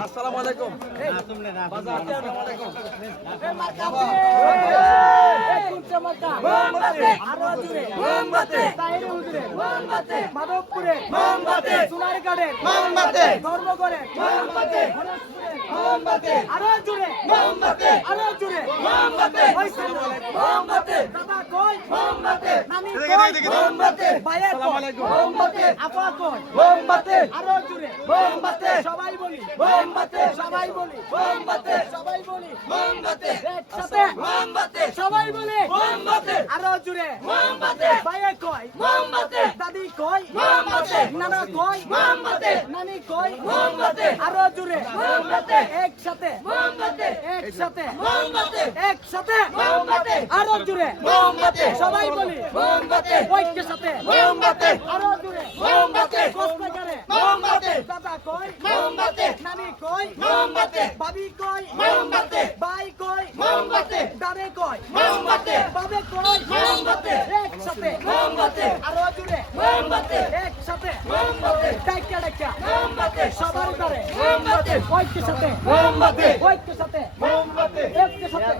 আসসালামু আলাইকুম। মাধবপুরে সোনারগাঁড়ে ধর্মগড়ে আরো জুড়ে আরো জুড়ে দাদা কই নানি কই ভাইয়া কই আপা কই আরো জুড়ে সবাই বলি সবাই বলি সবাই বলি একসাথে সবাই বলি আরো জুড়ে ভাইয়া কই দাদি কই নানা কই নানি কই আরো জুড়ে একসাথে একসাথে একসাথে আরো জুড়ে সবাই বলি ঐক্যের সাথে আরো জুড়ে কষ্টকারে দাদা কই নানি কই ভাবি কই ভাই কই দাদে কই বাবে কই একসাথে আরো জুড়ে একসাথে ডাইকা ডাইকা সবার করে ঐক্যের সাথে ঐক্যের সাথে ঐক্যের সাথে